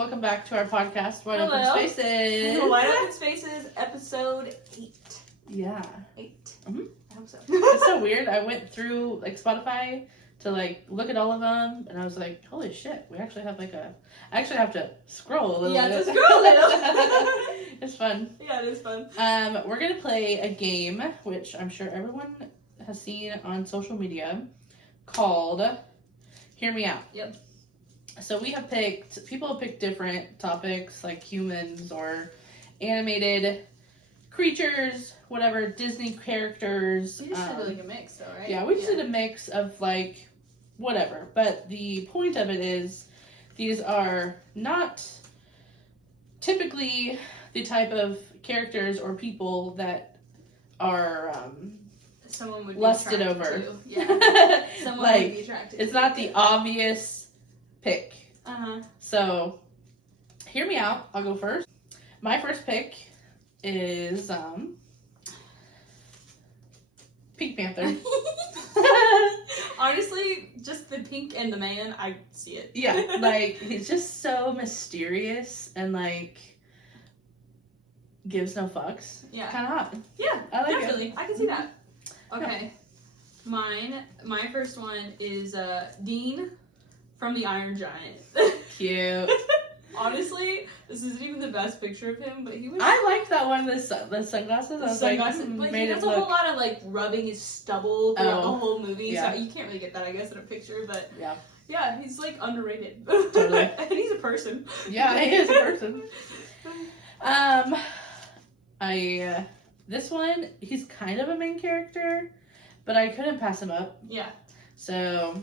Welcome back to our podcast, Wide Hello. Open Spaces. Wide Open Spaces, episode 8. Yeah. 8. Mhm. I hope so. It's so weird. I went through Spotify to look at all of them, and I was like, holy shit, we actually have I actually have to scroll a little bit. Yeah, just scroll a little. It's fun. Yeah, it is fun. We're going to play a game, which I'm sure everyone has seen on social media, called Hear Me Out. Yep. So people have picked different topics, like humans or animated creatures, whatever, Disney characters. We just did a mix though, right? Yeah, we just did a mix of whatever. But the point of it is, these are not typically the type of characters or people that are someone would be lusted attracted over. to. Yeah. Someone would be attracted it's to. not the obvious pick. Uh-huh. So, hear me out. I'll go first. My first pick is Pink Panther. Honestly, just the pink and the man, I see it. Yeah, he's just so mysterious and gives no fucks. Yeah. Kind of hot. Yeah, I like definitely. it. I can see that. Okay. My first one is Dean from the Iron Giant. Cute. Honestly, this isn't even the best picture of him, but he was. I liked that one, the sunglasses. I was Sunglasses, like, but made he it does a look. whole lot of rubbing his stubble throughout the whole movie, yeah. so you can't really get that, I guess, in a picture. But Yeah. yeah, he's underrated. Totally. And he's a person. Yeah, he is a person. This one, he's kind of a main character, but I couldn't pass him up. Yeah. So,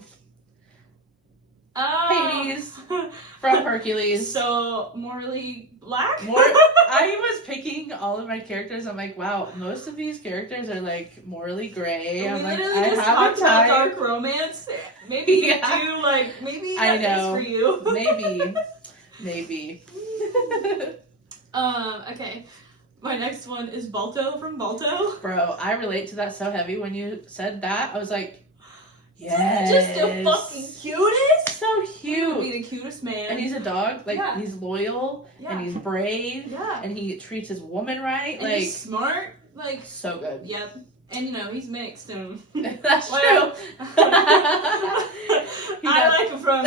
Hades from Hercules. So morally black. I was picking all of my characters. I'm like, wow, most of these characters are morally gray. We I'm like, literally I just have talked a about type. dark romance. Maybe you do maybe I that know. is for you. Maybe. Okay. My next one is Balto from Balto. Bro, I relate to that so heavy when you said that. I was like, yes. Just the fucking cutest. So He would be cute. the cutest man. And he's a dog. Yeah. He's loyal. Yeah. And he's brave. Yeah. And he treats his woman right. And he's smart. So good. Yep. And he's mixed and That's well, true. I like him from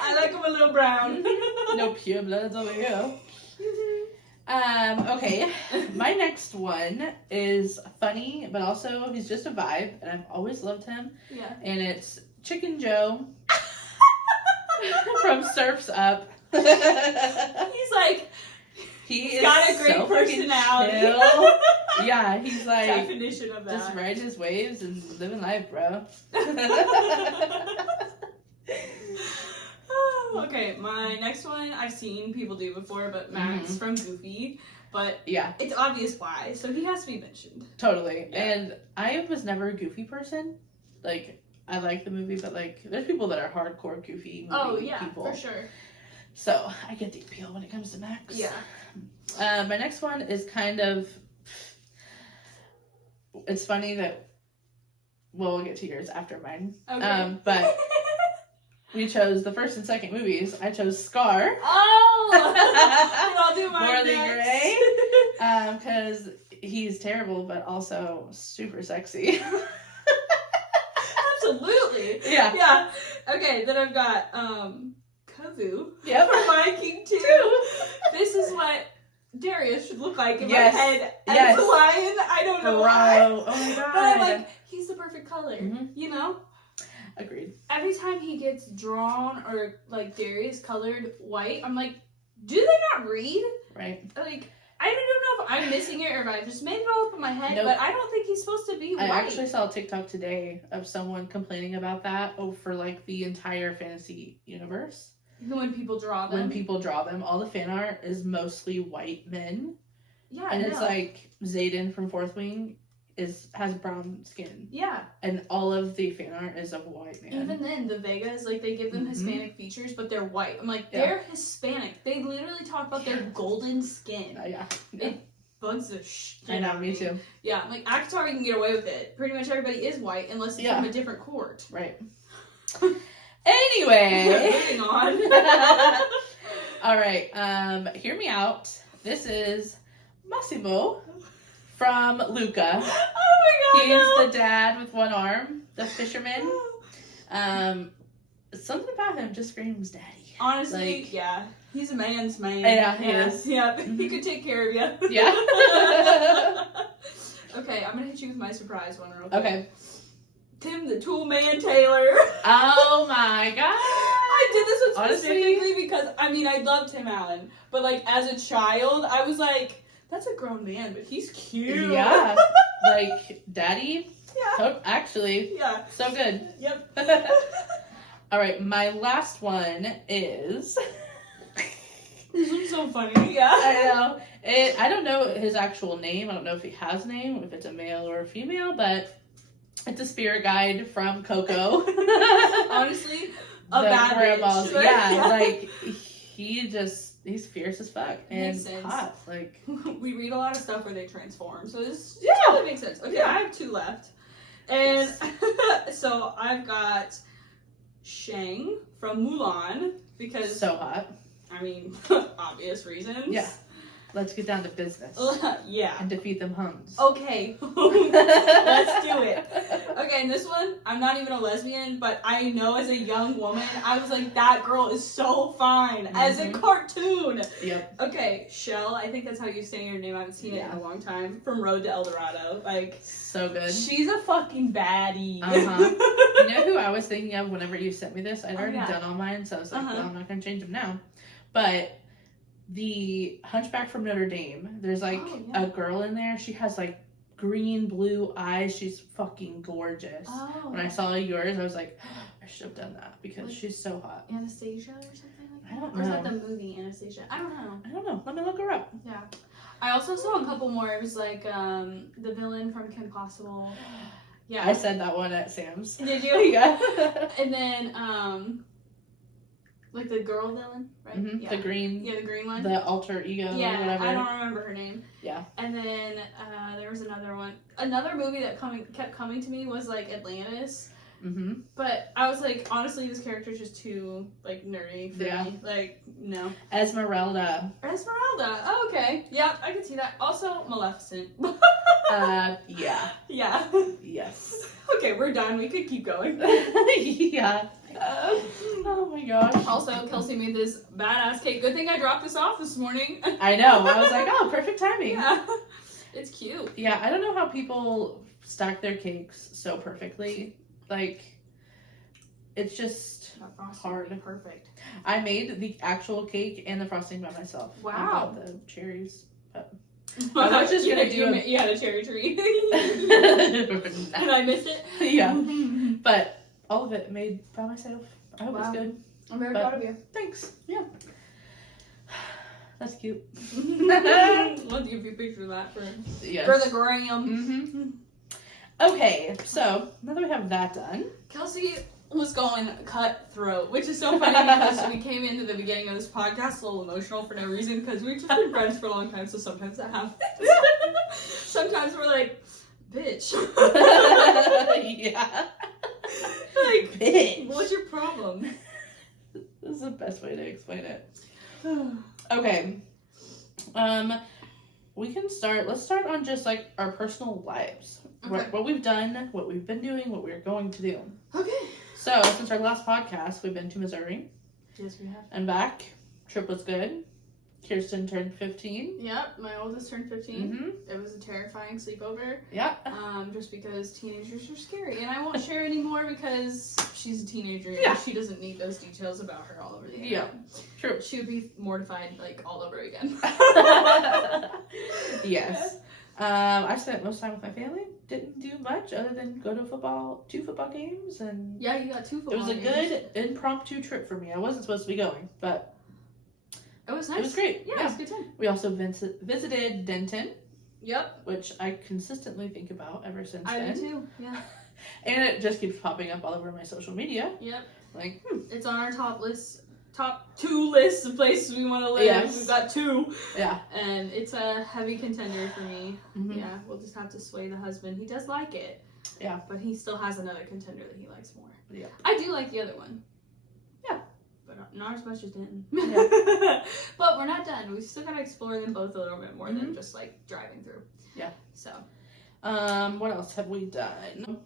I like him a little brown. No pure bloods over here. Okay. My next one is funny, but also he's just a vibe, and I've always loved him. Yeah. And it's Chicken Joe from Surf's Up. He's got a great so fucking personality. chill. Yeah, he's Definition of that. just riding his waves and living life, bro. Okay, my next one I've seen people do before, but Max from Goofy. But Yeah, it's obvious why, so he has to be mentioned. totally. Yeah. And I was never a Goofy person. I like the movie, but there's people that are hardcore Goofy movie people. for sure. So I get the appeal when it comes to Max. Yeah. My next one is kind of. It's funny that. Well, we'll get to yours after mine. Okay. But we chose the first and second movies. I chose Scar. Oh! I'll do mine Morally next. Gray. Because he's terrible, but also super sexy. Absolutely. Yeah. Yeah. Okay, then I've got Kovu Yep. from Lion King 2. This is what Darius should look like in my head as Yes. a lion. I don't know Bro. why. Oh my god. But I'm like, he's the perfect color. Mhm. You know? Agreed. Every time he gets drawn or Darius colored white, I'm like, do they not read? Right. I don't know if I'm missing it or if I just made it all up in my head, Nope. but I don't think he's supposed to be white. I actually saw a TikTok today of someone complaining about that for the entire fantasy universe. When people draw them. When people draw them, all the fan art is mostly white men. Yeah, And I it's know. Zayden from Fourth Wing has brown skin. Yeah. And all of the fan art is of white man. Even then, the Vegas, they give them Mhm. Hispanic features, but they're white. I'm like, Yeah. they're Hispanic. They literally talk about their golden skin. Yeah. It bugs the shit I know, out of me too. Yeah, I'm like, Akatar, you can get away with it. Pretty much everybody is white unless it's Yeah. from a different court. Right. Anyway. Moving on. All right. Hear me out. This is Massimo from Luca. Oh my god. He's no. the dad with one arm, the fisherman. Something about him just screams daddy. Honestly, Like- yeah. He's a man's man. Yeah, he is. Yeah, Mhm. he could take care of you. Yeah. Okay, I'm gonna hit you with my surprise one real quick. Okay. Tim the Tool Man Taylor. Oh my god. I did this one Honestly- specifically because, I mean, I love Tim Allen. But, like, as a child, I was like, that's a grown man, but he's cute. Yeah. Like, daddy? Yeah. Oh, actually, Yeah. so good. Yep. All right, my last one is. This one's so funny. Yeah. I know. I don't know his actual name. I don't know if he has a name, if it's a male or a female, but it's a spirit guide from Coco. Honestly, The a bad grandma's- bitch. Yeah, like he's fierce as fuck and Makes sense. hot. Like, We read a lot of stuff where they transform, so this Yeah. totally makes sense. Okay, Yeah. I have two left. And so I've got Shang from Mulan, because, so hot. I mean, obvious reasons. Yeah. Let's get down to business Yeah. and defeat them Huns. Okay. Let's do it. Okay, and this one, I'm not even a lesbian, but I know as a young woman, I was like, that girl is so fine as a Mhm. cartoon. Yep. Okay, Shell, I think that's how you say your name. I haven't seen it in a long time. From Road to El Dorado. Like, So good. she's a fucking baddie. Uh-huh. You know who I was thinking of whenever you sent me this? I'd already yeah. done all mine, so I was like, Uh-huh. well, I'm not going to change them now. But the Hunchback from Notre Dame, there's like Oh, yeah. a girl in there. She has like green blue eyes. She's fucking gorgeous. Oh. When I saw yours, I was like, I should have done that because Like- she's so hot. Anastasia or something like that? I don't Or is know. that the movie Anastasia? I don't know. I don't know. Let me look her up. Yeah. I also saw a couple more. It was like the villain from Kim Possible. Yeah. I said that one at Sam's. Did you? Yeah. And then like the girl villain, right? Mhm. Yeah. The green, Yeah, the green one. the alter ego, or Yeah, whatever. I don't remember her name. Yeah. And then there was another one. Another movie that kept coming to me was like Atlantis. Mm-hmm. But I was like, honestly, this character is just too like nerdy for Yeah. me. Like, no. Esmeralda. Esmeralda. Oh, okay. Yeah, I can see that. Also, Maleficent. Yeah. Yeah. Yes. Okay, we're done. We could keep going. Yeah. Oh my gosh. Also, Kelsey made this badass cake. Good thing I dropped this off this morning. I know. I was like, oh, perfect timing. Yeah. It's cute. Yeah, I don't know how people stack their cakes so perfectly. Like, it's just That frosting hard. would be perfect. I made the actual cake and the frosting by myself. I Wow. bought the cherries. I was just gonna do You had a cherry tree. But And I missed it. Yeah. But all of it made by myself. I hope Wow. it's good. I'm very But- proud of you. Thanks. Yeah. That's cute. We'll give you a picture of that for Yes. the gram. Mm-hmm. Okay, so now that we have that done, Kelsey was going cutthroat, which is so funny because we came into the beginning of this podcast a little emotional for no reason because we've just been friends for a long time, so sometimes that happens. Sometimes we're like, bitch. yeah. Like, Bitch. what's your problem? This is the best way to explain it. Okay. We can start. Let's start on just like our personal lives. Okay. What we've done, what we've been doing, what we're going to do. Okay. So, since our last podcast, we've been to Missouri Yes, we have. and back. Trip was good. Kirsten turned 15. Yep, my oldest turned 15. Mm-hmm. It was a terrifying sleepover. Yeah. Just because teenagers are scary. And I won't share anymore because she's a teenager Yeah. and she doesn't need those details about her all over the Yeah. internet. True. She would be mortified like all over again. Yes. I spent most time with my family. Didn't do much other than go to two football games, and Yeah, you got two football it was a games. good impromptu trip for me. I wasn't supposed to be going, but It was nice. it was great. Yeah, it was a good time. We also visited Denton, Yep. which I consistently think about ever since I then. do too. Yeah. And it just keeps popping up all over my social media. Yep. Like, It's on our top two lists of places we want to live. Yes. We've got two. yeah. And it's a heavy contender for me. Mhm. Yeah, we'll just have to sway the husband. He does like it. Yeah. But he still has another contender that he likes more. Yeah. I do like the other one. but not as much as Denton. Yeah. But we're not done. We still gotta explore them both a little bit more Mm-hmm. than just like driving through. Yeah. So. What else have we done?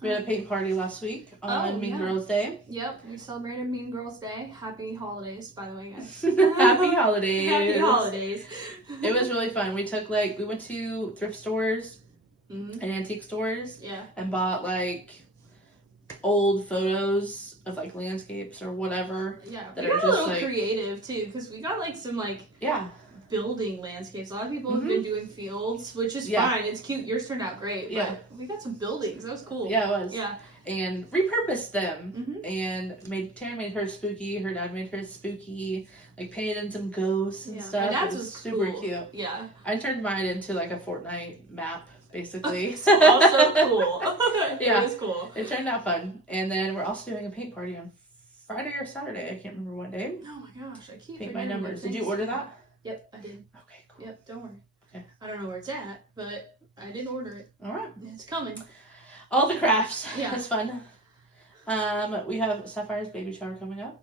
We had a paint party last week on Mean Girls Day. Yep, we celebrated Mean Girls Day. Happy holidays, by the way, guys. Happy holidays. Happy holidays. It was really fun. We went to thrift stores Mm-hmm. and antique stores Yeah. and bought like old photos of like landscapes or whatever. Yeah. That We are got a just, little like- creative too, because we got like some like Yeah. building landscapes. A lot of people Mhm. have been doing fields, which is Yeah. fine. It's cute. Yours turned out great. But Yeah. we got some buildings. That was cool. Yeah, it was. Yeah. And repurposed them. Mm-hmm. And Taryn made hers spooky. Her dad made hers spooky. Like painted in some ghosts and Yeah. stuff. My dad's It was super cool. cute. Yeah. I turned mine into like a Fortnite map, basically. It's also cool. Yeah. It was cool. It turned out fun. And then we're also doing a paint party on Friday or Saturday. I can't remember what day. Oh my gosh, I keep Paint by forgetting numbers. what Did you things- order that? Yep, I did. Okay, cool. Yep, don't worry. Okay. I don't know where it's at, but I did order it. All right. It's coming. All the crafts. Yeah. That's fun. We have Sapphire's baby shower coming up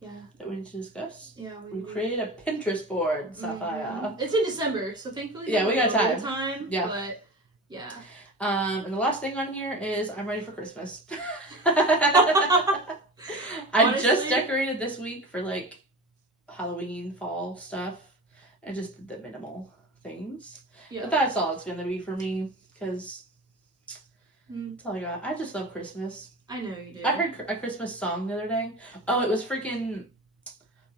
Yeah. that we need to discuss. Yeah. We created a Pinterest board, Sapphire. Mhm. It's in December, so thankfully Yeah, we got a little time. time. Yeah. But yeah. And the last thing on here is I'm ready for Christmas. I Honestly- just decorated this week for like Halloween, fall stuff, and just did the minimal things. Yeah. But that's all it's gonna be for me because Mm. that's all I got. I just love Christmas. I know you did. I heard a Christmas song the other day. Oh, it was freaking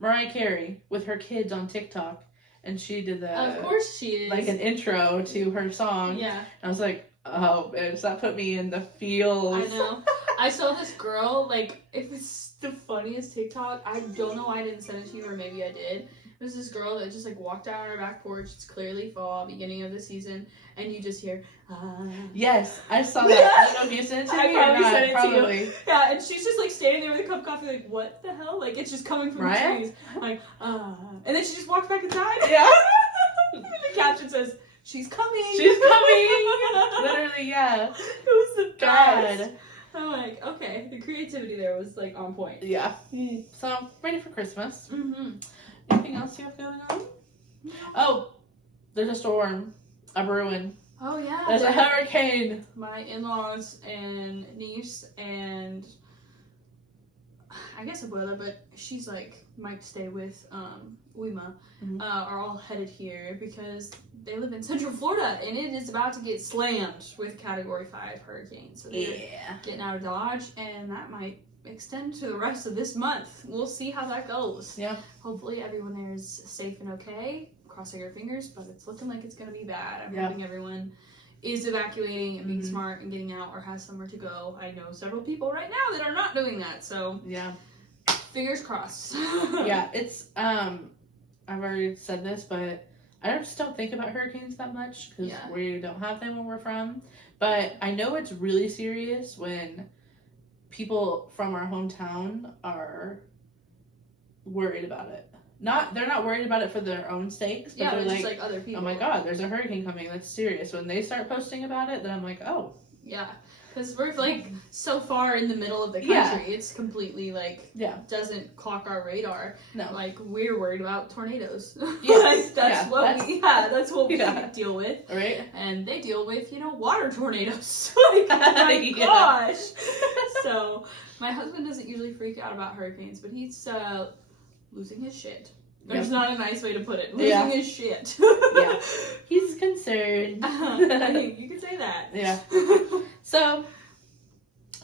Mariah Carey with her kids on TikTok, and she did the Of course she is. like an intro to her song. Yeah. I was like, oh, bitch, that put me in the feels. I know. I saw this girl, like, it was the funniest TikTok. I don't know why I didn't send it to you, or maybe I did. It was this girl that just, like, walked out on her back porch. It's clearly fall, beginning of the season, and you just hear, Yes, I saw that. I don't know if you sent it to I me or probably not. sent it to you. Probably. Yeah, and she's just, like, standing there with a cup of coffee, like, what the hell? Like, it's just coming from Mariah? the trees. Like, And then she just walks back inside. Yeah. And the caption says, she's coming. She's coming. Literally, yeah. It was the best. God. I'm like, okay, the creativity there was, like, on point. Yeah. So, ready for Christmas. Mm-hmm. Anything else you have going on? Oh, there's a storm. A brewing. Oh, yeah. There's a hurricane. My in-laws and niece and I guess Abuela, but she's like might stay with Wima, Mhm. are all headed here because they live in Central Florida and it is about to get slammed with Category 5 hurricane. So they're Yeah. getting out of Dodge, and that might extend to the rest of this month. We'll see how that goes. Yeah. Hopefully everyone there is safe and okay. Crossing our fingers, but it's looking like it's gonna be bad. I'm Yeah. hoping everyone is evacuating and being Mhm. smart and getting out or has somewhere to go. I know several people right now that are not doing that, so Yeah. fingers crossed. Yeah, it's I've already said this, but I just don't think about hurricanes that much because Yeah. we don't have them where we're from. But I know it's really serious when people from our hometown are worried about it. They're not worried about it for their own sakes, but Yeah, they're but like, just like other people. oh my god, there's a hurricane coming. That's serious. When they start posting about it, then I'm like, oh, Yeah, because we're like so far in the middle of the country, Yeah. it's completely like yeah, doesn't clock our radar. no, Like we're worried about tornadoes. Yeah, that's yeah, that's what we yeah. deal with. right? And they deal with, water tornadoes. Like, my Yeah. gosh. So, my husband doesn't usually freak out about hurricanes, but he's losing his shit. There's Yep. not a nice way to put it. Losing Yeah. his shit. Yeah. He's concerned. I think you could say that. Yeah. So,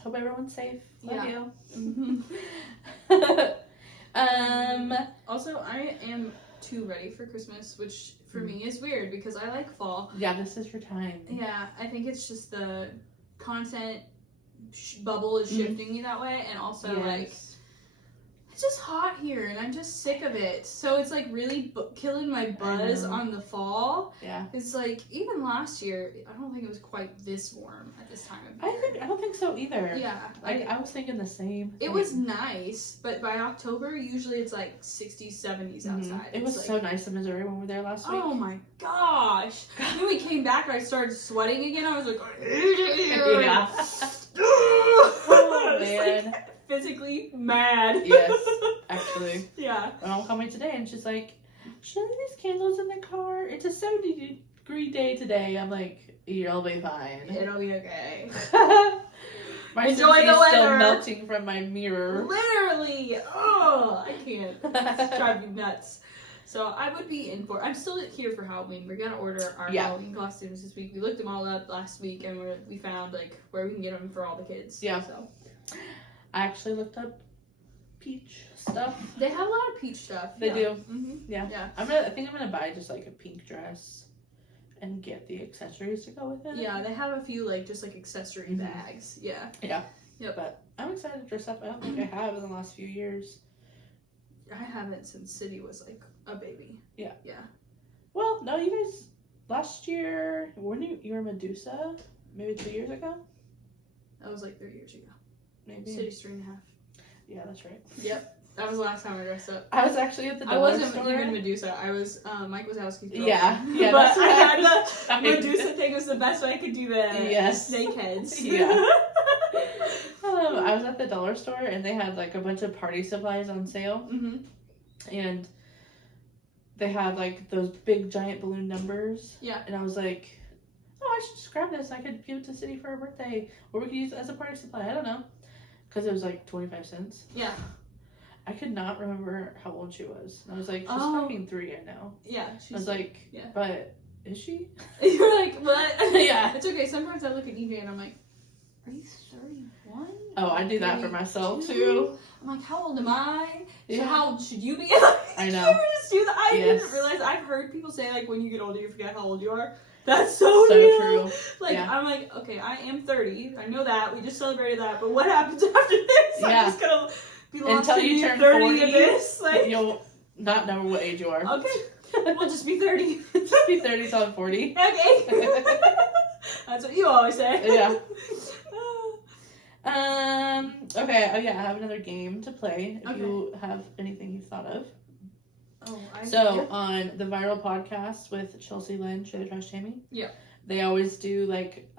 hope everyone's safe. Love Yeah. you. Also, I am too ready for Christmas, which for me is weird because I like fall. Yeah, this is your time. Yeah, I think it's just the content bubble is shifting me that way, and also like it's just hot here and I'm just sick of it. So it's like really killing my buzz know. on the fall. Yeah. It's like even last year, I don't think it was quite this warm at this time of year. I don't think so either. Yeah, I was thinking the same. it was nice, but by October usually it's like 60s, 70s outside. It was It's so like, nice in Missouri when we were there last week. oh my gosh! When we came back and I started sweating again, I was like, I hate it here. Yeah. Oh man. physically mad. Yes, actually. Yeah. My mom called me today and she's like, should I leave these candles in the car? It's a 70-degree day today. I'm like, you'll be fine. It'll be okay. My Enjoy Scentsy the is still weather. melting from my mirror. Literally. Oh, I can't. It's driving me nuts. So I would be in for. I'm still here for Halloween. We're gonna order our Yeah. Halloween costumes this week. We looked them all up last week, and we found like where we can get them for all the kids. Yeah. So I actually looked up peach stuff. they have a lot of peach stuff. They do. Mm-hmm. Yeah. Yeah. I think I'm gonna buy just like a pink dress and get the accessories to go with it. Yeah, they have a few like just like accessory Mhm. bags. Yeah. Yeah. Yep. But I'm excited to dress up. I don't think I have in the last few years. I haven't since City was like a baby. Yeah. Yeah. Well, no, you guys last year when you were Medusa, maybe 2 years ago? That was like 3 years ago. Maybe. City's 3.5. Yeah, that's right. Yep. That was the last time I dressed up. I was actually at the I dollar wasn't store. even Medusa. I was Mike Wazowski's girlfriend. Yeah, yeah, but that's I had right. the Medusa thing was the best way I could do the Yes. snake heads. Yeah. I was at the dollar store and they had like a bunch of party supplies on sale, Mm-hmm. and they had like those big giant balloon numbers. Yeah. And I was like, oh, I should just grab this. I could give it to City for her birthday, or we could use it as a party supply. I don't know, because it was like 25 cents. Yeah. I could not remember how old she was. And I was like, she's Oh. fucking 3, I know. Yeah. I was like, yeah. but is she? You're like, what? Yeah. It's okay. Sometimes I look at EJ and I'm like, are you 31? Oh, I do that for myself 32? too. I'm like, how old am I? So Yeah. how old should you be? I know. You ever just do that? I Yes. didn't realize. I've heard people say like when you get older you forget how old you are. That's so So real. true. Like Yeah. I'm like, okay, I am 30. I know that. We just celebrated that. But what happens after this? I'm Yeah. just gonna be lost Until to you be turn 30 40, to this. Like, You'll not know what age you are. okay, we'll just be 30. Just be 30 till I'm 40. Okay. That's what you always say. Yeah. Okay. Oh yeah, I have another game to play. If Okay. you have anything you've thought of. Oh, So on the Viral Podcast with Chelsea Lynn, Share the Trash Tammy. Yeah. They always do like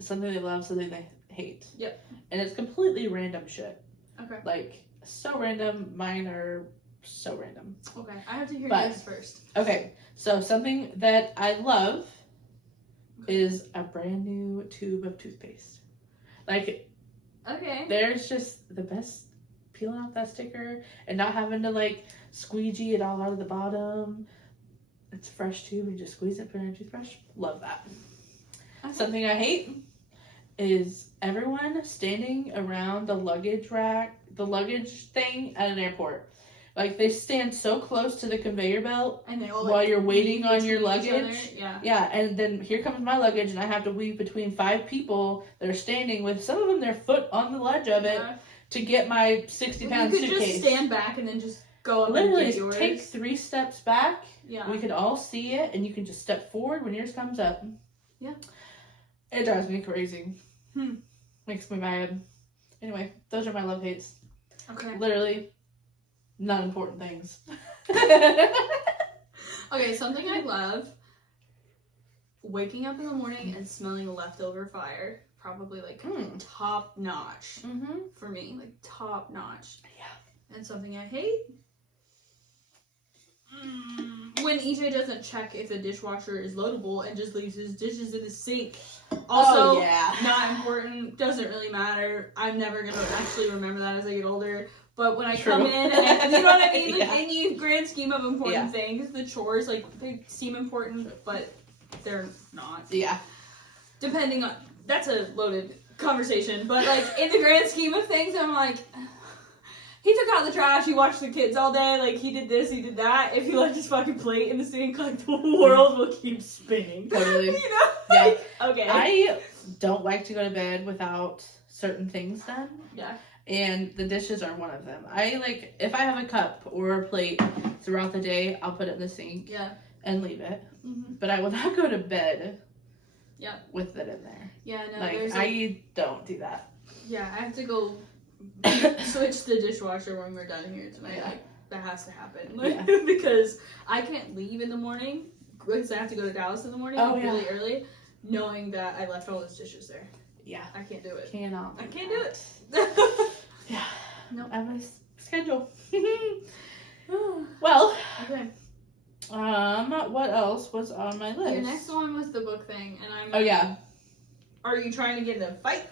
something they love, something they hate. Yep. And it's completely random shit. Okay. Like so random. Mine are so random. Okay. I have to hear But- yours first. Okay, so something that I love is a brand new tube of toothpaste. Like, Okay. there's just the best peeling off that sticker and not having to like squeegee it all out of the bottom. It's a fresh tube, you just squeeze it, put it in a toothbrush. Love that. Okay. Something I hate is everyone standing around the luggage rack, the luggage thing at an airport. Like, they stand so close to the conveyor belt And they all while you're waiting weave on your between each other. luggage. Yeah. Yeah, and then here comes my luggage, and I have to weave between 5 people that are standing with some of them their foot on the ledge of it to get my 60-pound You could suitcase. just stand back and then just go up Literally, and get just yours. take 3 steps back. Yeah. We could all see it, and you can just step forward when yours comes up. Yeah. It drives me crazy. Hmm. Makes me mad. Anyway, those are my love hates. Okay. Literally, not important things. Okay, something I love. Waking up in the morning and smelling a leftover fire. Probably like Mm. top notch Mm-hmm. for me. Like top notch. Yeah. And something I hate. When EJ doesn't check if the dishwasher is loadable and just leaves his dishes in the sink. Also, oh, yeah. not important, doesn't really matter. I'm never gonna actually remember that as I get older. But when I True. come in, and you know what I mean? Like, Yeah. in the grand scheme of important Yeah. things, the chores, like, they seem important, but they're not. Yeah. Depending on, that's a loaded conversation, but, like, in the grand scheme of things, I'm like, he took out the trash, he watched the kids all day, like, he did this, he did that. If he left his fucking plate in the sink, like, the world will keep spinning. Totally. You know? Yeah. Like, okay. I don't like to go to bed without certain things done. Yeah. And the dishes are one of them. I like, if I have a cup or a plate throughout the day, I'll put it in the sink Yeah. and leave it. Mm-hmm. But I will not go to bed Yeah. with it in there. Yeah, no, Like, there's I don't do that. yeah, I have to go switch the dishwasher when we're done here tonight. Yeah. Like, that has to happen. Yeah. Because I can't leave in the morning because I have to go to Dallas in the morning Oh, like, yeah. really early, knowing that I left all those dishes there. Yeah. I can't do it. Cannot. I can't do it. Yeah. Nope. I have a schedule. Well, Okay. what else was on my list? Your next one was the book thing, and I'm. Oh yeah. Are you trying to get in a fight?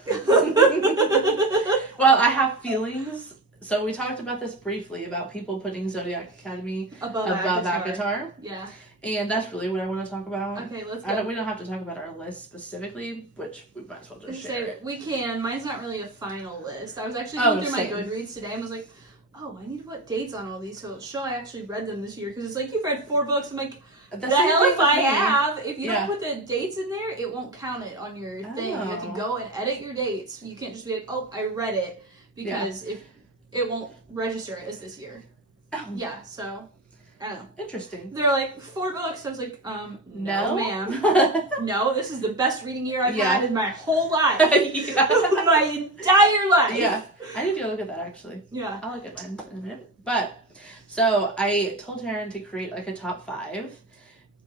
Well, I have feelings. So we talked about this briefly about people putting Zodiac Academy above Avatar. Yeah. And that's really what I want to talk about. Okay, let's go. We don't have to talk about our list specifically, which we might as well just share it. We can. Mine's not really a final list. I was actually Oh, going through same. my Goodreads today and was like, oh, I need to put dates on all these so it'll show I actually read them this year. Because it's like, you've read 4 books. I'm like, That's the hell same if thing I with me. have. If you Yeah. don't put the dates in there, it won't count it on your thing. You have to Oh. go and edit your dates. You can't just be like, oh, I read it. Because if it won't register as this year. Oh. Yeah, so, I don't know. Interesting. They're like, 4 books. I was like, no, No, ma'am. No, this is the best reading year I've Yeah. had in my whole life. Yeah. My entire life. Yeah. I need to go look at that actually. Yeah. I'll look at mine in a minute. But so I told Taryn to create like a top 5.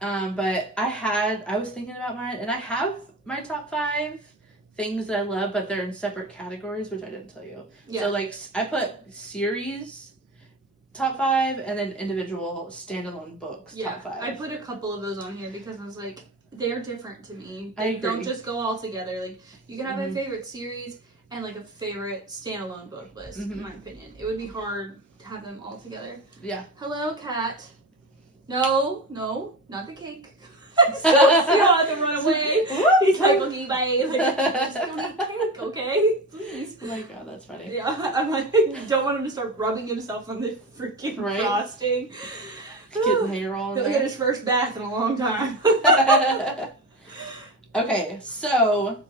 But I was thinking about mine, and I have my top 5 things that I love, but they're in separate categories, which I didn't tell you. Yeah. So like I put series top 5 and then individual standalone books top 5. I put a couple of those on here because I was like, they're different to me. I They agree. don't just go all together. Like, you can have Mhm. a favorite series and like a favorite standalone book list, in Mhm. my opinion. It would be hard to have them all together. Yeah. Hello, cat. No, not the cake. So you don't have to run away. He's like, okay, bye. Like, just don't eat cake, okay? Please. Oh my god, that's funny. Yeah, I'm like, don't want him to start rubbing himself on the freaking Right? frosting. Getting hair all in He'll there. get his first bath in a long time. Okay, so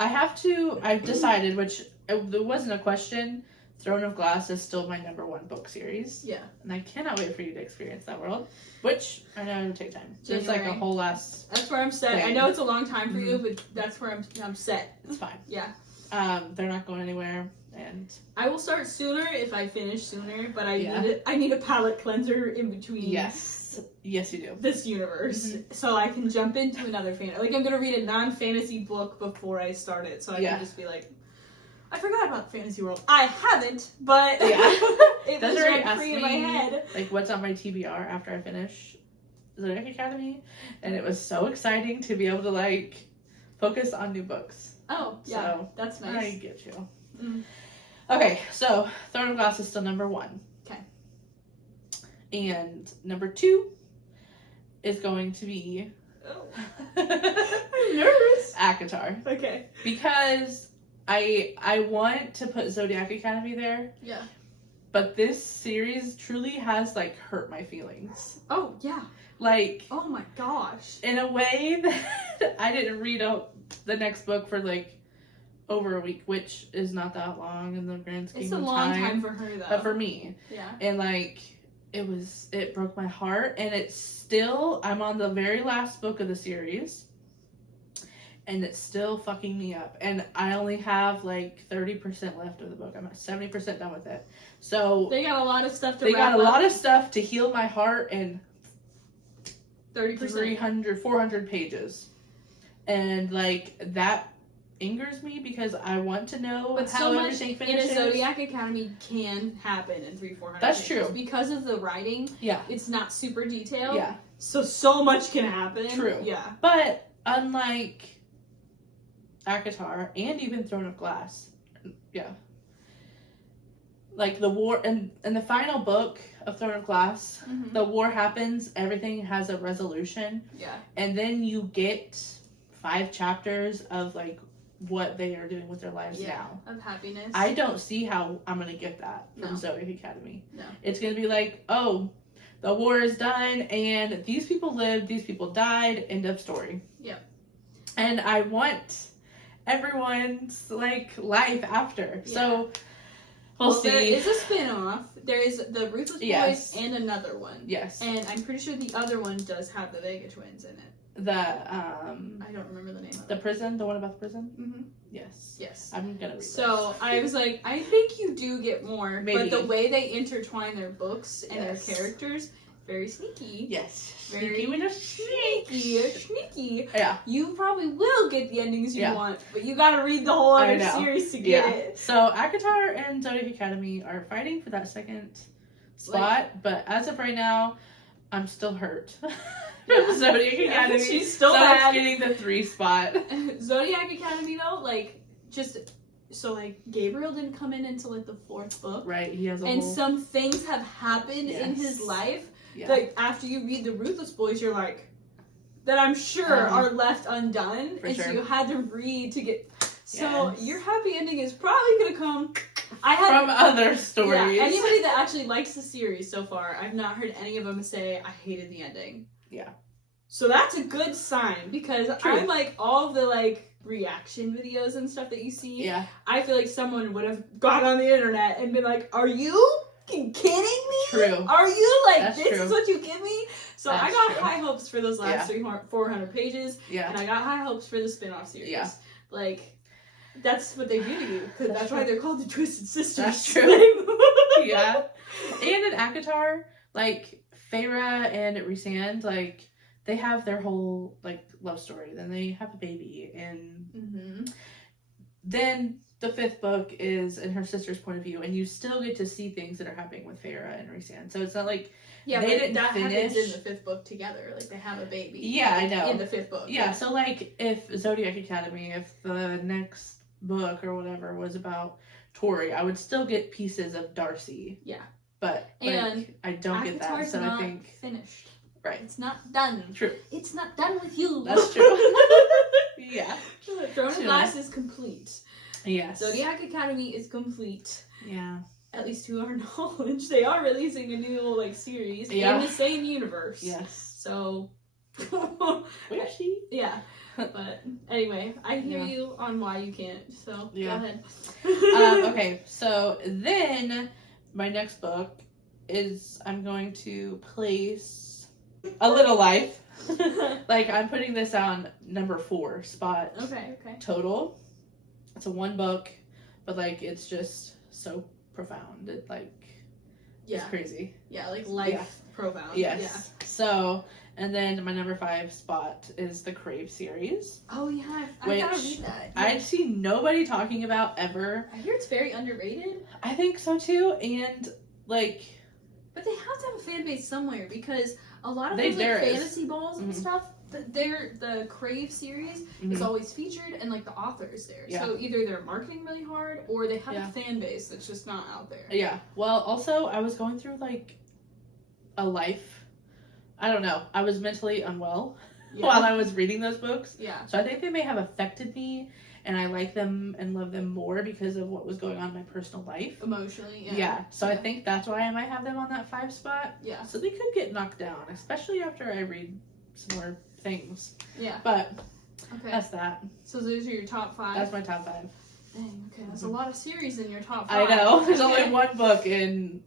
I've decided, which there wasn't a question, Throne of Glass is still my number 1 book series. Yeah. And I cannot wait for you to experience that world, which I know it'll take time. There's like a January. whole last, That's where I'm set. I Thing. know it's a long time for you, but that's where I'm set. it's fine. Yeah. They're not going anywhere, and I will start sooner if I finish sooner, but Yeah. I need a palate cleanser in between yes, you do. this universe so I can jump into another fantasy. Like, I'm going to read a non-fantasy book before I start it, so I Yeah. can just be like, I forgot about the fantasy world. I haven't, but Yeah. it That's was right, rent ask free in my me. head. Like what's on my TBR after I finish Zodiac Academy, and it was so exciting to be able to like focus on new books. Oh, yeah, So, that's I nice. get you. Mm. Okay, so Throne of Glass is still number 1. Okay. And number 2 is going to be Oh. I'm nervous. ACOTAR. Okay. Because I want to put Zodiac Academy there, Yeah. but this series truly has like hurt my feelings. Oh, yeah. Like Oh my gosh. in a way that I didn't read the next book for like over a week, which is not that long in the grand scheme It's a of long time for her, though. but for me. Yeah. And like it broke my heart, and it's still, I'm on the very last book of the series, and it's still fucking me up, and I only have like 30% left of the book. I'm at 70% done with it, so They got a lot of stuff to they wrap got a up. lot of stuff to heal my heart, and 30%. 400 pages, and like that angers me because I want to know But how so much everything in finishes. a Zodiac Academy can happen in 300-400 That's pages. true. Because of the writing, Yeah. it's not super detailed. Yeah, So much can happen. True. Yeah. but unlike ACOTAR and even Throne of Glass, yeah, like the war and the final book of Throne of Glass, Mhm. the war happens, everything has a resolution, Yeah. and then you get 5 chapters of like what they are doing with their lives Yeah. now. Of happiness. I don't see how I'm gonna get that from No. Zodiac Academy. No. It's gonna be like, oh, the war is done, and these people lived, these people died, end of story. Yep. And I want everyone's like life after. So we'll see. There is a spin-off. There is the Ruthless Yes. Boys and another one. Yes. And I'm pretty sure the other one does have the Vega twins in it. The I don't remember the name of the it. prison, the one about the prison. Mm-hmm. Yes. Yes. I'm gonna read So I was like, I think you do get more, Maybe. but the way they intertwine their books and Yes. their characters, very sneaky. Yes. Very Sneaky with a sneaky. Yeah. You probably will get the endings you Yeah. want, but you gotta read the whole I other know. series to get Yeah. it. So ACOTAR and Zodiac Academy are fighting for that second spot, but as of right now, I'm still hurt. Yeah. Zodiac Yeah, Academy. she's still so mad. it's getting the 3 spot. Zodiac Academy though, like Gabriel didn't come in until like the 4th book. Right, he has a And whole... some things have happened in Yes. his life. Yeah. Like after you read the Ruthless Boys, you're like, that I'm sure are left undone, and sure. so you had to read to get. So Yes. your happy ending is probably gonna come. I have From other stories. Yeah, anybody that actually likes the series so far, I've not heard any of them say I hated the ending. Yeah. So that's a good sign because True. I'm like all the like reaction videos and stuff that you see. Yeah. I feel like someone would have gone on the internet and been like, "Are you kidding me? True. Are you like That's this true. is what you give me?" So I That's got true. high hopes for those last 400 pages, Yeah. and I got high hopes for the spin-off series. Yeah. Like that's what they do to you. Because that's why true. they're called the Twisted Sisters. That's true. Yeah. And in ACOTAR, like Feyre and Rhysand, like they have their whole like love story. Then they have a baby, and Mm-hmm. then the 5th book is in her sister's point of view, and you still get to see things that are happening with Feyre and Rhysand. So it's not like Yeah, They but didn't that happens finish. in the 5th book together. Like they have a baby. Yeah, I know. In the 5th book. yeah. So like if Zodiac Academy, if the next book or whatever was about Tori, I would still get pieces of Darcy. Yeah. But like, And I don't get that. Avatar's So not I think finished. right. It's not done. True. It's not done with you. That's true. Yeah. Throne of True. Glass is complete. Yes. Zodiac Academy is complete. Yeah. At least to our knowledge. They are releasing a new like series Yeah. in the same universe. Yes. So Where's she? yeah. But anyway, I hear Yeah. you on why you can't. So Yeah. go ahead. Okay, so then my next book is I'm going to place A Little Life. Like I'm putting this on number 4 spot Okay. total. It's a 1 book, but like it's just so profound. It like Yeah. it's crazy. Yeah, like life Yeah. profound. Yes. Yeah. So and then my number 5 spot is the Crave series. Oh yeah, I Which gotta read that. I've seen nobody talking about ever. I hear it's very underrated. I think so too, and like But they have to have a fan base somewhere because a lot of They- those like there is. fantasy balls and Mhm. stuff, the Crave series is always featured and like the author is there. Yeah. So either they're marketing really hard or they have Yeah. a fan base that's just not out there. Yeah. Well, also, I was going through like a life. I don't know. I was mentally unwell while I was reading those books. Yeah. So I think they may have affected me, and I like them and love them more because of what was going on in my personal life. Emotionally, Yeah. So I Yeah. think that's why I might have them on that 5 spot. Yeah. So they could get knocked down, especially after I read some more things. Yeah. But Okay. that's that. So those are your top 5. That's my top 5. Dang, okay. That's a Mhm. lot of series in your top I 5. know. There's Okay. only 1 book in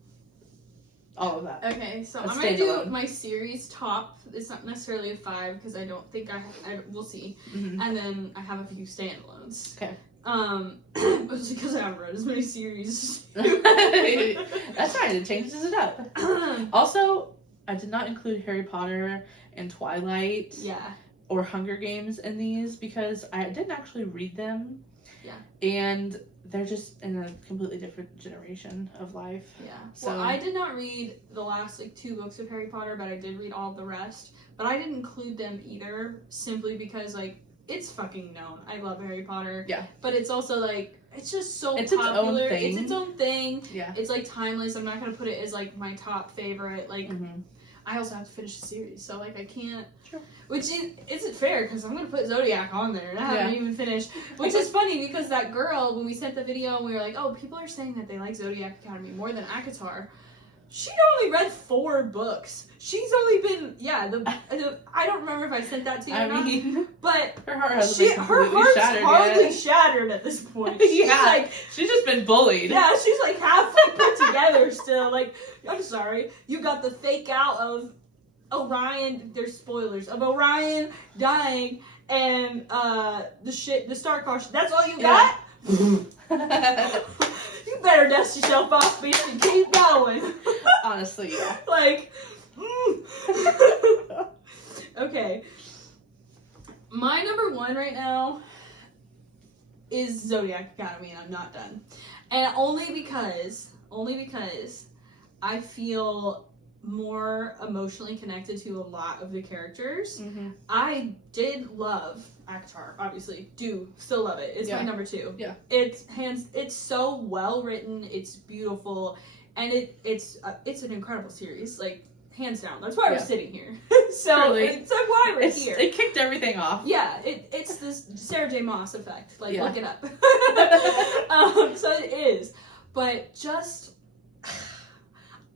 all of that. Okay, so A I'm gonna do standalone. my series top. It's not necessarily a 5 because I don't think I we'll see. Mhm. And then I have a few standalones. Okay. It's because I haven't read as many series. That's right, it changes it up. Also, I did not include Harry Potter and Twilight Yeah. or Hunger Games in these because I didn't actually read them. Yeah. And they're just in a completely different generation of life. Yeah. So- Well, I did not read the last like 2 books of Harry Potter, but I did read all of the rest. But I didn't include them either, simply because like it's fucking known. I love Harry Potter. Yeah. But it's also like it's just so It's its own popular. thing. It's its own thing. Yeah. It's like timeless. I'm not gonna put it as like my top favorite. Like Mm-hmm. I also have to finish the series, so like I can't. Sure. Which isn't fair because I'm gonna put Zodiac on there and I haven't Yeah. even finished. Which is funny because that girl, when we sent the video and we were like, oh, people are saying that they like Zodiac Academy more than ACOTAR. She'd only read 4 books. She's only been I don't remember if I sent that to you or I not, mean, but her heart hasn't her been completely heart's shattered hardly yet. shattered at this point. She's Yeah. like, She's just been bullied. yeah, she's like halfway put together still. Like, I'm sorry, you got the fake out of Orion. There's spoilers of Orion dying and the star caution. That's all you got. You better dust yourself off, bitch, and keep going. Honestly, yeah. Like, Okay. My number one right now is Zodiac Academy, and I'm not done. And only because I feel more emotionally connected to a lot of the characters. Mm-hmm. I did love ACOTAR, obviously. Still love it. It's my number 2. Yeah. It's so well written, it's beautiful, and it's an incredible series. Like, hands down. That's why we're sitting here. So Truly. it's like why we're here. It kicked everything off. Yeah, it's this Sarah J. Maas effect. Like, Yeah. look it up. So it is. But just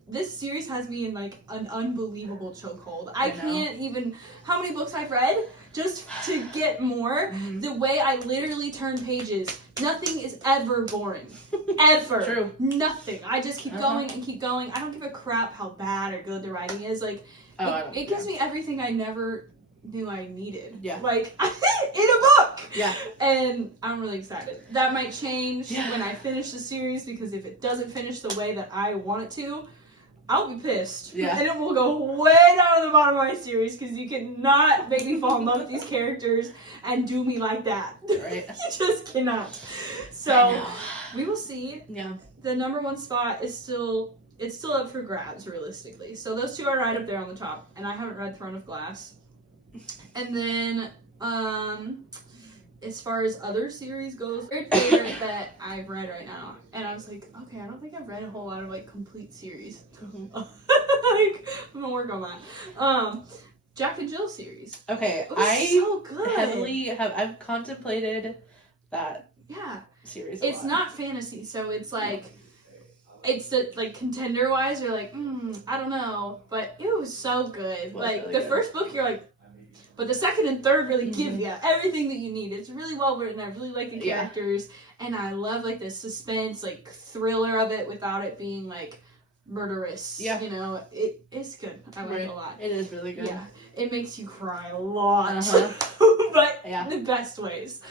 this series has me in like an unbelievable chokehold. I can't even. How many books I've read just to get more. Mm-hmm. The way I literally turn pages, nothing is ever boring. Ever. True. Nothing. I just keep going and keep going. I don't give a crap how bad or good the writing is. Like, it gives me everything I never knew I needed. Yeah. Like, in a book. Yeah. And I'm really excited. That might change when I finish the series, because if it doesn't finish the way that I want it to, I'll be pissed. Yeah. And it will go way down to the bottom of my series, because you cannot make me fall in love with these characters and do me like that. Right. You just cannot. So we will see. Yeah. The number 1 spot is still up for grabs, realistically. So those two are right up there on the top. And I haven't read Throne of Glass. And then as far as other series goes, third favorite that I've read right now, and I was like, okay, I don't think I've read a whole lot of like complete series. Mm-hmm. Like, I'm gonna work on that. Jack and Jill series. Okay, It was so good. I've contemplated that series. It's not fantasy, so it's like, it's the, like, contender wise, you're like, I don't know, but it was so good. Like, really the good. first book, you're like, but the second and third really give you everything that you need. It's really well written. I really like the characters, and I love like the suspense, like thriller of it without it being like murderous. Yeah, you know, it's good. I like it a lot. It is really good. Yeah, it makes you cry a lot, but in the best ways.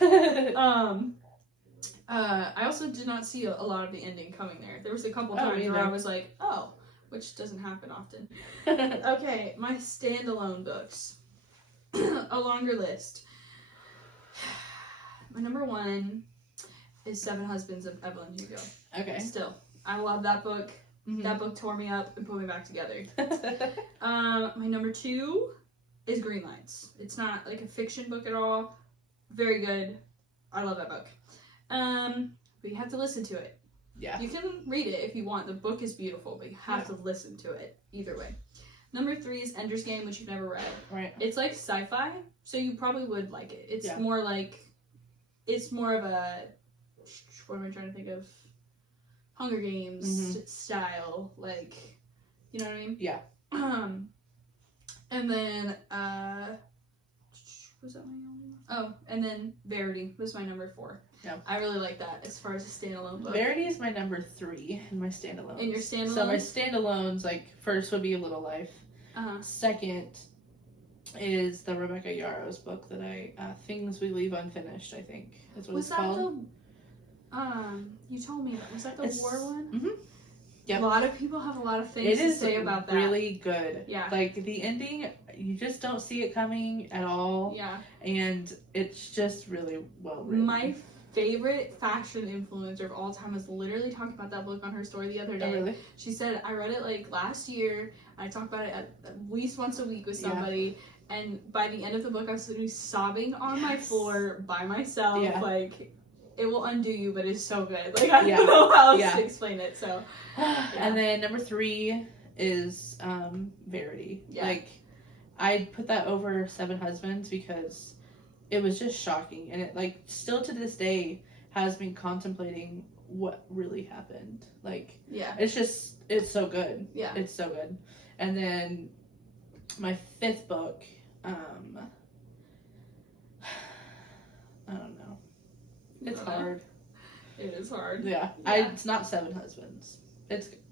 I also did not see a lot of the ending coming there. There was a couple times where I was like, oh, which doesn't happen often. Okay, my standalone books. A longer list. My number 1 is 7 Husbands of Evelyn Hugo. Okay. Still, I love that book. Mm-hmm. That book tore me up and put me back together. My number 2 is Green Lights. It's not like a fiction book at all. Very good. I love that book. But you have to listen to it. Yeah. You can read it if you want. The book is beautiful, but you have to listen to it either way. Number 3 is Ender's Game, which you've never read. Right. It's like sci-fi, so you probably would like it. It's more like, it's more of a, what am I trying to think of? Hunger Games style, like, you know what I mean? Yeah. And then, was that my only one? Oh, and then Verity was my number 4. Yeah. I really like that as far as a standalone book. Verity is my number 3 in my standalones. In your standalones? So my standalones, like, first would be A Little Life. Second is the Rebecca Yarros book that Things We Leave Unfinished, I think is what it's called. You told me that. Was that the war one? Mm-hmm. Yep. A lot of people have a lot of things to say about that. It is really good. Yeah. Like, the ending, you just don't see it coming at all. Yeah. And it's just really well written. My favorite fashion influencer of all time was literally talking about that book on her story the other day. Oh, really? She said, I read it like last year. I talk about it at least once a week with somebody. Yeah. And by the end of the book, I was literally sobbing on my floor by myself. Yeah. Like, it will undo you, but it's so good. Like, I don't know how else to explain it. So, And then number 3 is Verity. Yeah. Like, I'd put that over 7 Husbands because it was just shocking, and it, like, still to this day has me contemplating what really happened. Like, it's so good. Yeah, it's so good. And then my 5th book, I don't know. It's hard. It is hard. Yeah. It's not 7 Husbands.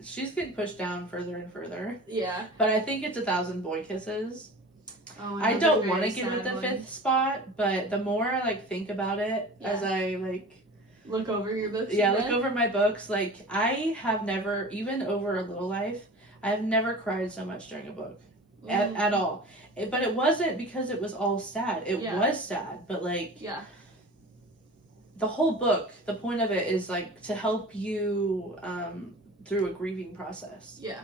She's getting pushed down further and further. Yeah. But I think it's 1,000 Boy Kisses. Oh, I don't want to give it the 5th spot, but the more I, like, think about it as I, like, look over your books. Yeah, look over my books. Like, I have never, even over A Little Life, I have never cried so much during a book. at all. But it wasn't because it was all sad. It was sad, but like the whole book, the point of it is like to help you through a grieving process. Yeah.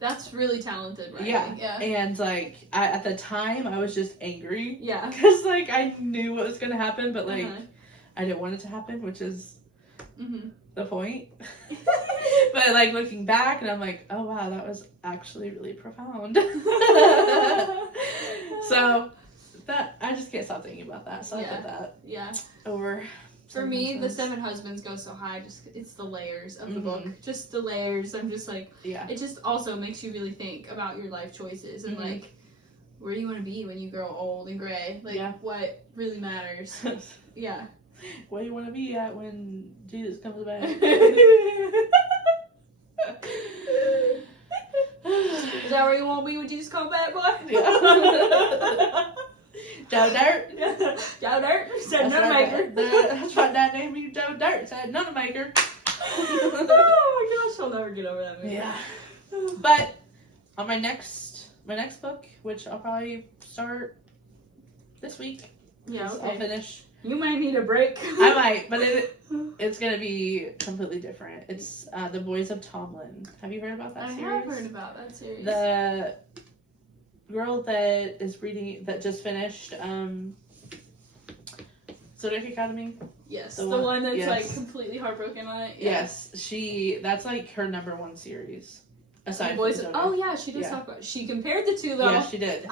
That's really talented, right? Yeah. And like at the time I was just angry. Yeah. Because like I knew what was gonna happen, but like I didn't want it to happen, which is the point. But like looking back, and I'm like, oh wow, that was actually really profound. So that I just can't stop thinking about that. So I put that over. For me, The Seven Husbands goes so high. Just it's the layers of the book, just the layers. I'm just like, it just also makes you really think about your life choices and like where do you want to be when you grow old and gray? Like what really matters. Where do you want to be at when Jesus comes back? Is that where you want to be when Jesus comes back, boy? Joe Dirt. Joe Dirt said none maker. That's why Dad named me Joe Dirt. Said none maker. Oh my gosh, I'll never get over that movie. Yeah. But on my next book, which I'll probably start this week. Yeah, okay. I'll finish. You might need a break. I might, but it's gonna be completely different. It's The Boys of Tomlin. Have you heard about that series? I have heard about that series. The girl that is reading that just finished Zodiac Academy. Yes, the one that's like completely heartbroken on it. Yes, that's like her number one series. Aside Boys from oh yeah, she did talk about. She compared the two though. Yeah, she did.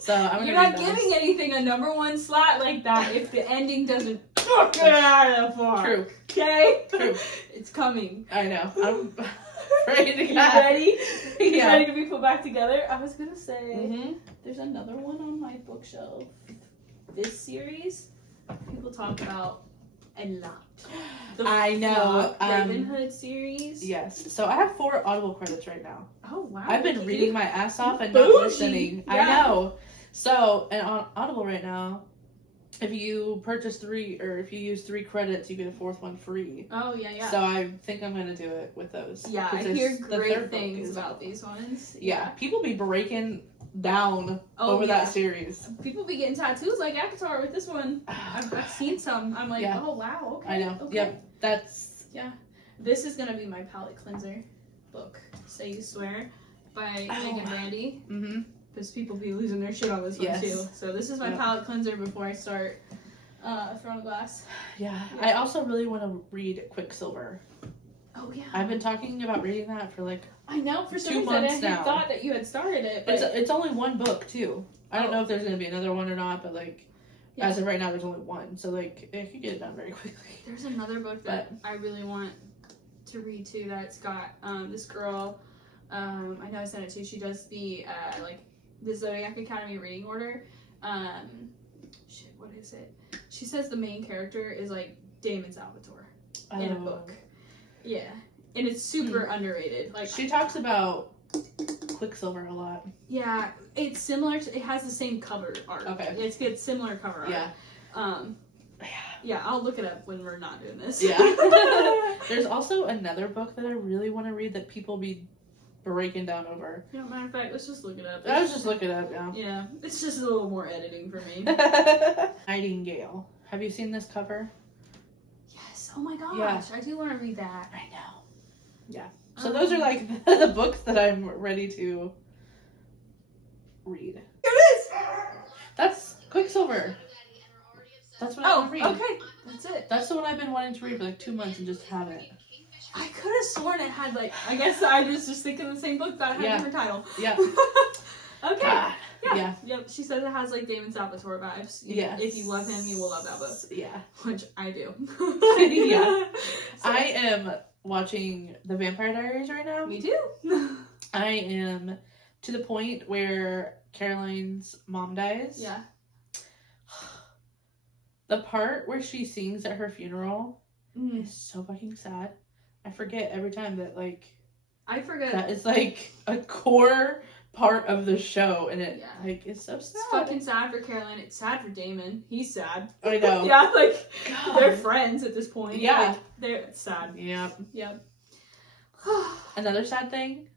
So I'm You're not giving anything a number one slot like that if the ending doesn't get out of the park. True. Okay. True. It's coming. I know. I'm ready to go. You ready? You Yeah. ready to be put back together? I was gonna say there's another one on my bookshelf. This series people talk about a lot. I know. Raven Hood series. Yes. So I have 4 Audible credits right now. Oh wow. I've been reading my ass off and not listening. Yeah. I know. So, and on Audible right now, if you purchase 3 or if you use 3 credits, you get a 4th one free. Oh yeah. So I think I'm gonna do it with those. Yeah, I hear great things about these ones. Yeah, people be breaking down over that series. People be getting tattoos like Avatar with this one. I've seen some. I'm like, oh wow, okay. I know. Okay. Yep. This is gonna be my palate cleanser book. Say You Swear by Megan Brandy. Because people be losing their shit on this one too. So this is my palate cleanser before I start throwing a glass. Yeah. I also really want to read Quicksilver. Oh yeah. I've been talking about reading that for like I know for some 2 reason months now. I thought that you had started it, but it's only 1 book too. I don't know if there's gonna be another one or not, but like as of right now, there's only 1, so like it could get it done very quickly. There's another book that I really want to read too. That's got this girl. I know I sent it to you. She does the the Zodiac Academy reading order. What is it? She says the main character is like Damon Salvatore in a book. Yeah, and it's super underrated. Like she talks about Quicksilver a lot. Yeah, it's similar to, it has the same cover art. Okay. It's similar cover art. Yeah. Yeah, I'll look it up when we're not doing this. Yeah. There's also another book that I really want to read that people be breaking down over. Yeah, matter of fact, let's just look it up. I was just looking it up, Yeah, it's just a little more editing for me. Nightingale. Have you seen this cover? Yes. Oh my gosh, I do want to read that. I know. Yeah. So those are like the books that I'm ready to read. Here it is! That's Quicksilver. That's what I want to read. Okay. That's it. That's the one I've been wanting to read for like 2 months and just haven't. I could have sworn it had like, I guess I was just thinking the same book, but it had a different title. Yeah. Okay. Yeah. Yep. She says it has like Damon Salvatore vibes. Yes. If you love him, you will love that book. Yeah. Which I do. Yeah. So, I am watching The Vampire Diaries right now. Me too. I am to the point where Caroline's mom dies. Yeah. The part where she sings at her funeral is so fucking sad. I forget every time that like I forget that is like a core part of the show, and it like it's so sad. It's fucking sad for Caroline. It's sad for Damon. He's sad. I know. Yeah, like God. they're friends at this point. Yeah, like, it's sad. Yep. Yep. Another sad thing.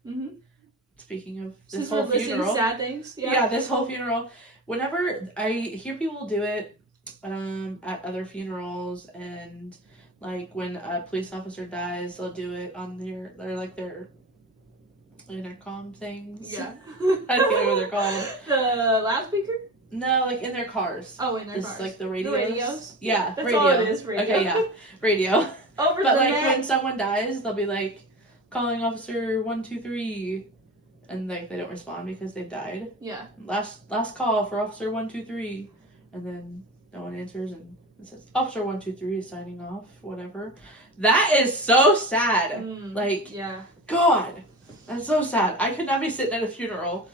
speaking of this Since whole we're listening funeral. to sad things. Yeah, this whole funeral. Whenever I hear people do it at other funerals, and like when a police officer dies, they'll do it on their intercom things. Yeah. I can't remember what they're called. The loudspeaker? No, like in their cars. Oh, in their It's cars. like the radios. The radios? Yeah, That's radio. all it is, radio. Okay, yeah, radio. Over But the like net. when someone dies, they'll be like, calling officer 123, and like they don't respond because they've died. Yeah. Last call for officer 123, and then no one answers, and it says officer 123 is signing off. Whatever. That is so sad. Like, Yeah. God, that's so sad. I could not be sitting at a funeral,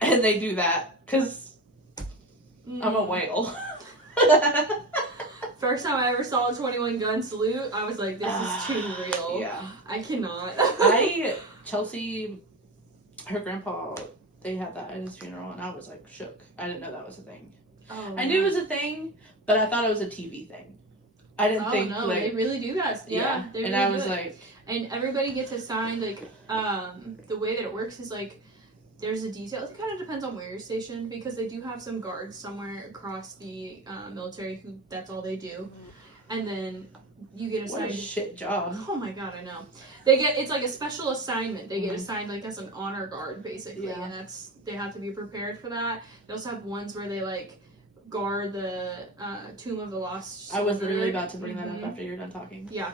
and they do that because I'm a whale. First time I ever saw a 21 gun salute, I was like, this is too real. Yeah. I cannot. Chelsea, her grandpa, they had that at his funeral, and I was like shook. I didn't know that was a thing. Oh, I knew it was a thing, but I thought it was a TV thing. I didn't think no, like they really do that. Yeah. They and really I was do it. like, And everybody gets assigned, like, the way that it works is, like, there's a detail. It kind of depends on where you're stationed, because they do have some guards somewhere across the military who that's all they do. And then you get what a assigned. shit job. Oh my god, I know. It's like a special assignment. They get assigned, like, as an honor guard, basically. Yeah. And they have to be prepared for that. They also have ones where they, like, guard the Tomb of the Lost I was Soldier. literally about to bring that up after you're done talking. Yeah.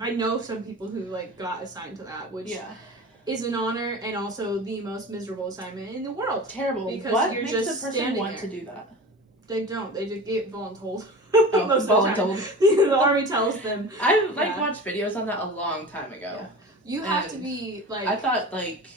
I know some people who, like, got assigned to that, which Yeah. is an honor and also the most miserable assignment in the world. Terrible. Because what you're makes just a person standing want there. to do that? They don't. They just get voluntold. Oh, Most of the time. voluntold. The army tells them. I've like Yeah. watched videos on that a long time ago. Yeah. You have to And be, like... I thought like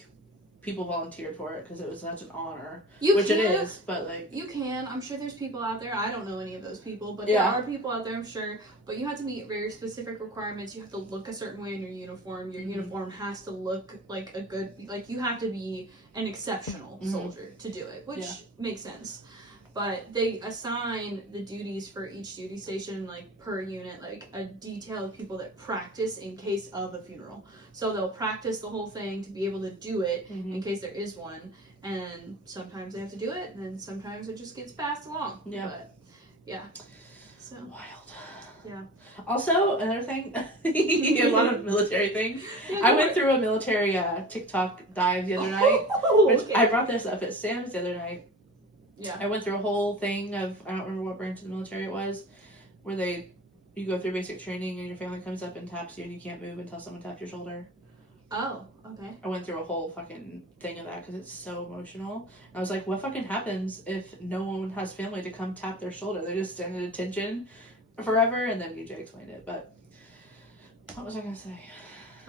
people volunteered for it because it was such an honor, you which can, it is. But like, You can. I'm sure there's people out there. I don't know any of those people, but Yeah. there are people out there, I'm sure. But you have to meet very specific requirements. You have to look a certain way in your uniform. Your uniform has to look like a good... Like, you have to be an exceptional soldier to do it, which makes sense. But they assign the duties for each duty station, like, per unit, like, a detailed people that practice in case of a funeral. So they'll practice the whole thing to be able to do it in case there is one. And sometimes they have to do it, and then sometimes it just gets passed along. Yeah. But, yeah. So. wild. Yeah. Also, another thing, a lot of military things. I went through a military TikTok dive the other night, which okay. I brought this up at Sam's the other night. Yeah. I went through a whole thing of, I don't remember what branch of the military it was, where you go through basic training and your family comes up and taps you and you can't move until someone taps your shoulder. Oh, okay. I went through a whole fucking thing of that because it's so emotional. I was like, what fucking happens if no one has family to come tap their shoulder? They just stand at attention forever, and then UJ explained it. But what was I gonna say?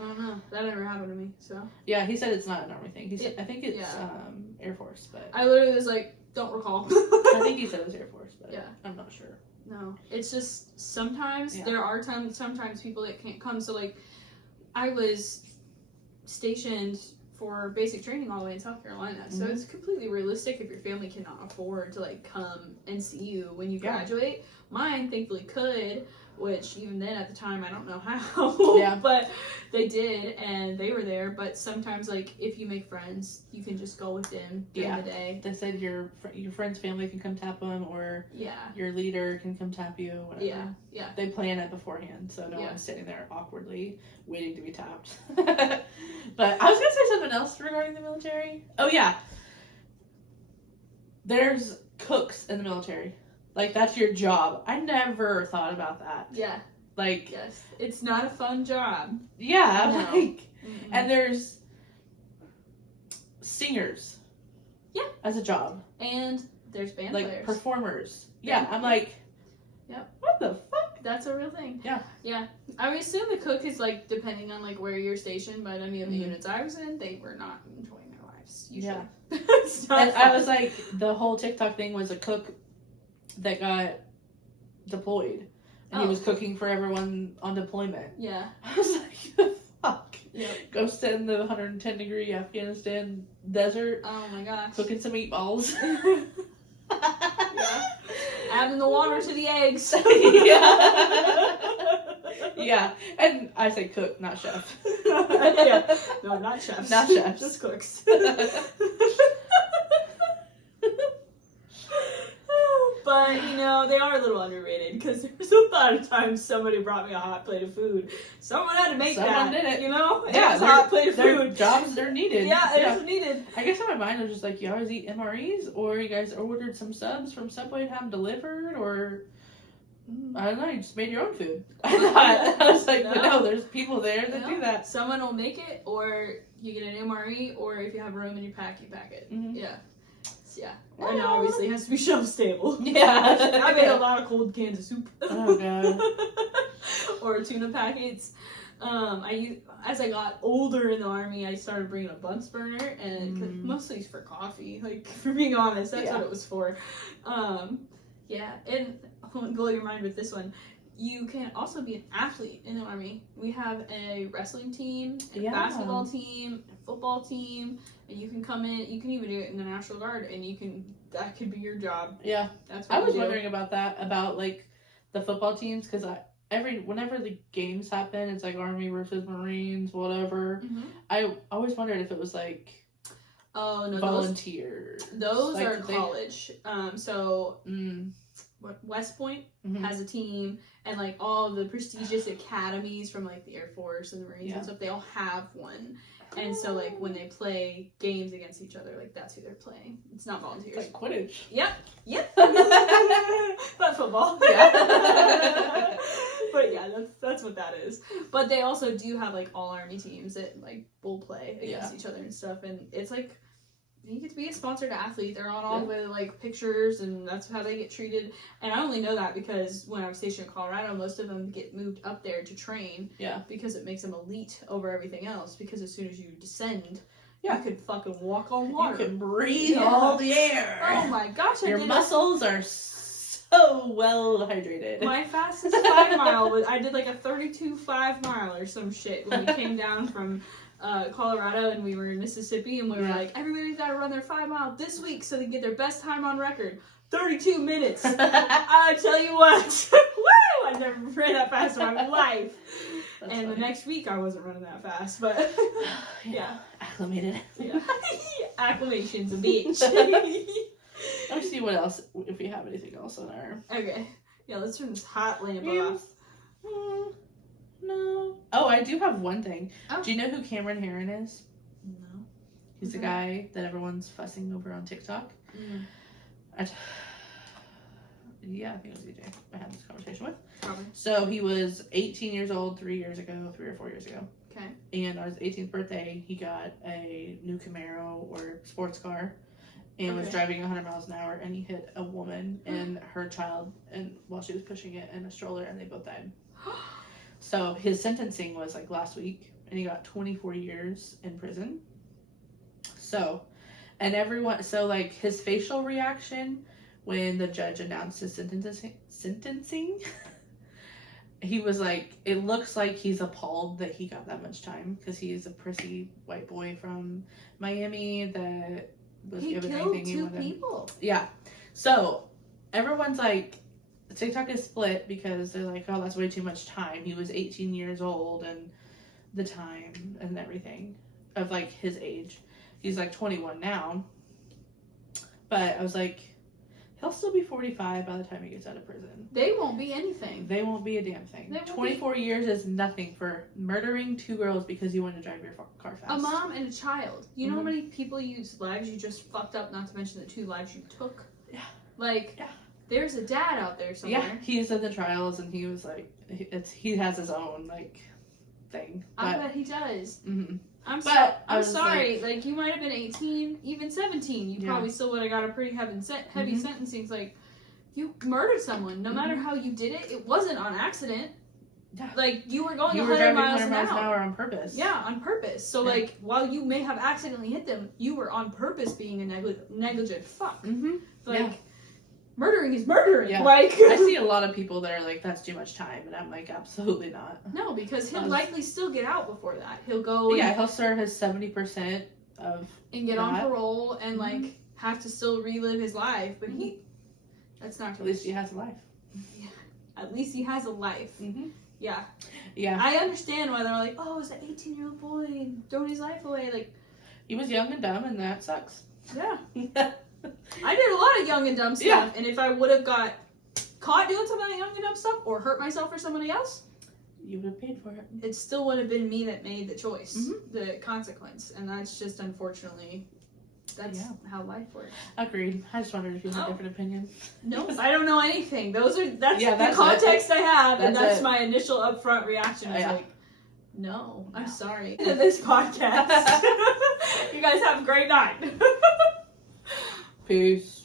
I don't know. That never happened to me, so. Yeah, he said it's not an army thing. He said, I think it's yeah. Air Force, but I literally was like, don't recall. I think he said it was Air Force, but Yeah. I'm not sure. No, it's just sometimes there are sometimes people that can't come. So like, I was stationed for basic training all the way in South Carolina, so it's completely realistic if your family cannot afford to like come and see you when you graduate. Mine thankfully could, which even then at the time I don't know how. Yeah. But they did, and they were there. But sometimes like if you make friends, you can just go with them during the day. They said your friend's family can come tap them, or your leader can come tap you, whatever. Yeah. They plan it beforehand, so no one's sitting there awkwardly waiting to be tapped. But I was gonna say something else regarding the military. Oh yeah, there's cooks in the military. Like, that's your job. I never thought about that. Yeah. Like, yes, it's not a fun job. Yeah, No. like, and there's singers. Yeah. As a job. And there's band like players. Performers. Band Yeah, I'm like, Yep. What the fuck? That's a real thing. Yeah. Yeah. I would assume the cook is like depending on like where you're stationed, but any of the Mhm. units I was in, they were not enjoying their lives. Usually. Yeah. It's not And fun. I was like, the whole TikTok thing was a cook that got deployed. And he was cooking for everyone on deployment. Yeah. I was like, the fuck? Yep. Go sit in the 110 degree Afghanistan desert, Oh my gosh. cooking some meatballs. Yeah. Adding the water to the eggs. Yeah. Yeah, and I say cook, not chef. Yeah. No, not chefs. Not chefs. Just cooks. But, you know, they are a little underrated because there's a lot of times somebody brought me a hot plate of food. Someone had to make Someone that. did it. You know? Yeah, It's a hot plate of Their food. jobs, they're needed. Yeah, it's needed. I guess in my mind I was just like, you always eat MREs, or you guys ordered some subs from Subway and have them delivered, or I don't know, you just made your own food. I thought. I was like, but no, there's people there that do that. Someone will make it, or you get an MRE, or if you have room and you pack it. Mhm. Yeah. Yeah. And obviously it has to be shelf stable. Yeah. I made a lot of cold cans of soup. Oh god. Or tuna packets. As I got older in the army, I started bringing a Bunsen burner, and 'cause mostly it's for coffee. Like, for being honest, that's what it was for. Yeah, and I won't blow your mind with this one. You can also be an athlete in the army. We have a wrestling team, a basketball team, a football team, and you can come in. You can even do it in the National Guard, and that could be your job. Yeah. That's what I you was do. wondering about that, about like the football teams, because whenever the games happen, it's like Army versus Marines, whatever. Mhm. I always wondered if it was like Oh no, volunteers. those Like, are college. So Mm. West Point Mhm. has a team, and like all the prestigious academies from like the Air Force and the Marines and stuff, they all have one. And so like when they play games against each other, like that's who they're playing. It's not volunteers. Like Quidditch. Yep. But football. Yeah. But yeah, that's what that is. But they also do have like all army teams that like will play against each other and stuff, and it's like you get to be a sponsored athlete. They're on all the like pictures, and that's how they get treated. And I only know that because when I was stationed in Colorado, most of them get moved up there to train. Yeah. Because it makes them elite over everything else. Because as soon as you descend, Yeah. you could fucking walk on water. You can breathe all the air. Oh my gosh! Your muscles are so well hydrated. My fastest 5 mile was I did like a 32 5 mile or some shit when we came down from Colorado, and we were in Mississippi, and we were like, everybody's got to run their 5 mile this week so they can get their best time on record. 32 minutes. I tell you what, woo! I never ran that fast in my life. That's and funny. the next week I wasn't running that fast, but yeah. Acclimated. Yeah. Acclimation's a bitch. Let me see what else, if we have anything else on our... Okay. Yeah, let's turn this hot lamp Yes. off. No. Oh, I do have one thing. Oh. Do you know who Cameron Herron is? No. He's the Okay. guy that everyone's fussing over on TikTok. Yeah, I think it was EJ I had this conversation with. Probably. So he was 18 years old 3 or 4 years ago. Okay. And on his 18th birthday, he got a new Camaro or sports car and was driving 100 miles an hour, and he hit a woman and her child and while she was pushing it in a stroller, and they both died. So his sentencing was like last week, and he got 24 years in prison. So, and everyone, so like his facial reaction when the judge announced his sentencing, he was like, it looks like he's appalled that he got that much time, because he's a prissy white boy from Miami that was given anything he wanted. He killed 2 people. Yeah. So everyone's like, TikTok is split because they're like, oh, that's way too much time. He was 18 years old, and the time and everything of like his age. He's like 21 now. But I was like, he'll still be 45 by the time he gets out of prison. They won't be anything. They won't be a damn thing. They won't 24 years is nothing for murdering 2 girls because you want to drive your car fast. A mom and a child. You know how Mhm. many people lives you just fucked up, not to mention the 2 lives you took? Yeah. Like, there's a dad out there somewhere. Yeah, he's in the trials, and he was like, he has his own like thing. I bet he does. Mhm. I'm But I I'm was sorry. Like, you might have been 18, even 17. You Yeah. probably still would have got a pretty heavy Mhm. sentencing. It's like, you murdered someone. No matter how you did it, it wasn't on accident. Yeah. Like, you were going You were 100 driving miles 100 miles an an hour. hour on purpose. Yeah, on purpose. So, Yeah. like, while you may have accidentally hit them, you were on purpose being a negligent fuck. Mm-hmm. Like, Yeah. murdering is murdering. Yeah. Like, I see a lot of people that are like, that's too much time, and I'm like, absolutely not. no, because he'll Um, likely still get out before that. He'll go Yeah, he'll serve his 70% of. and get on that. parole and, Mhm. like, have to still relive his life. But that's not At least he has a life. At least he has a life. Mm-hmm. Yeah. Yeah. I understand why they're like, oh, it's an 18-year-old boy and throwing his life away. Like, He was young and dumb, and that sucks. yeah. I did a lot of young and dumb stuff, Yeah. and if I would have got caught doing some of that young and dumb stuff or hurt myself or somebody else, You would have paid for it. it still would have been me that made the choice, Mhm. the consequence, and that's just unfortunately, that's Yeah. how life works. Agreed. I just wondered if you had a Oh. different opinion. No, I don't know anything. That's Yeah, the that's context I have, and That's that's it. my initial upfront reaction. Was Yeah. like, no, I'm No. sorry. To this podcast, you guys have a great night. Peace.